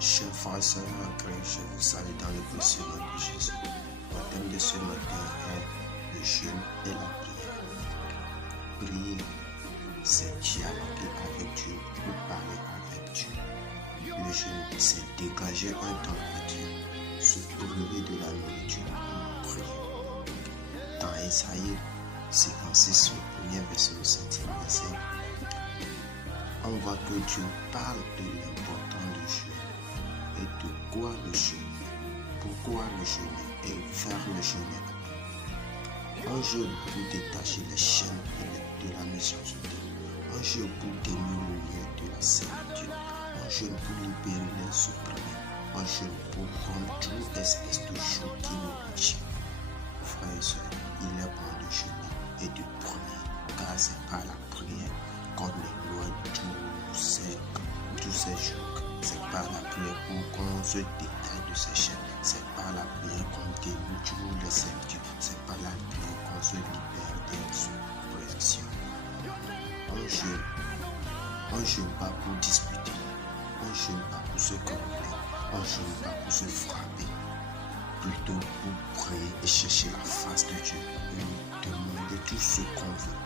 Chers frères et sœurs en Christ, je vous salue dans le précieux nom de Jésus. Le thème de ce matin est le jeûne et la prière. Prier, c'est dialoguer avec Dieu ou parler avec Dieu. Le jeûne, c'est dégager un temps à Dieu, se priver de la nourriture pour prier. Dans Esaïe 56, le premier verset, le 7e verset, on voit que Dieu parle de l'important du jeûne et de quoi le jeûner, pourquoi le jeûner et faire le jeûner. Un jeûne pour détacher les chaînes de la méchanceté, un jeûne pour dénouer le lien de la servitude, un jeûne pour libérer les opprimés, un jeûne pour rendre toute espèce de joug qui nous retient. Frères et sœurs, il est bon de jeûner et de prier, car c'est par la prière qu'on éloigne tous ces jours. C'est par la prière qu'on se détaille de ces chaînes. C'est par la prière qu'on dénoue toujours les servitudes. C'est par la prière qu'on se libère des oppressions. On jeûne pas pour disputer. On jeûne pas pour se corrompre. On jeûne pas pour se frapper. Plutôt pour prier et chercher la face de Dieu. Et lui demander tout ce qu'on veut.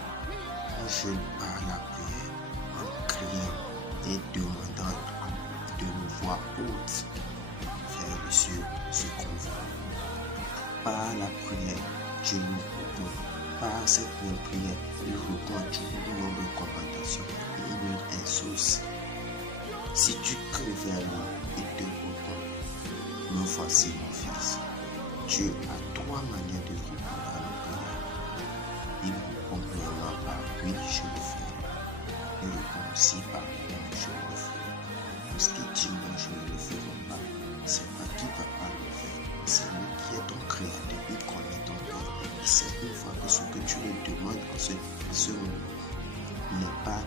On jeûne par la prière, en criant et demandant de nous voix haute vers le ciel ce qu'on veut. Par la prière, Dieu nous propose. Par cette bonne prière, il reprend toujours nos recommandations et il nous exauce. Si tu cries vers lui, il te répond. Me voici mon fils. Dieu a trois manières de répondre à nos prières. Il répond premièrement par oui, je le ferai. Il répond aussi par non, je le ferai. Parce qu'il dit non, je ne le ferai pas. C'est pas qui va pas le faire. C'est lui qui est ton créateur. Il connaît ton cœur. Il sait une fois que ce que tu lui demandes en ce moment n'est pas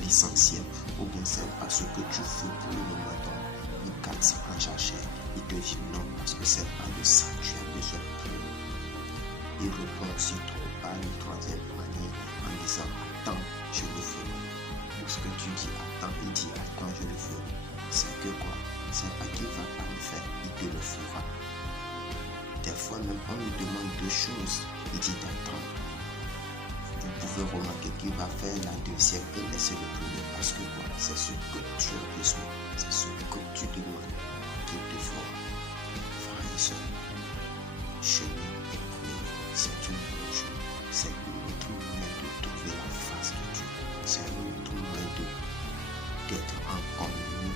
l'essentiel, ou bien c'est pas ce que tu veux pour le moment. Donc, il garde ses planches à chair. Il te dit non parce que c'est pas de ça que tu as besoin de prier. Il répond aussi par une troisième manière en disant attends, je le ferai. Ce que tu dis attends, il dit attends, je le ferai. C'est que quoi? C'est pas qu'il va pas le faire, il te le fera. Des fois même on lui demande deux choses, il dit d'attendre. Vous pouvez remarquer qu'il va faire la deuxième et laisser le premier parce que quoi? C'est ce que tu as besoin, c'est ce que tu demandes qu'il te fera. Frères et sœurs, jeûner et prier, c'est une bonne chose. C'est notre moyen de trouver la face de Dieu. C'est notre moyen d'être en communion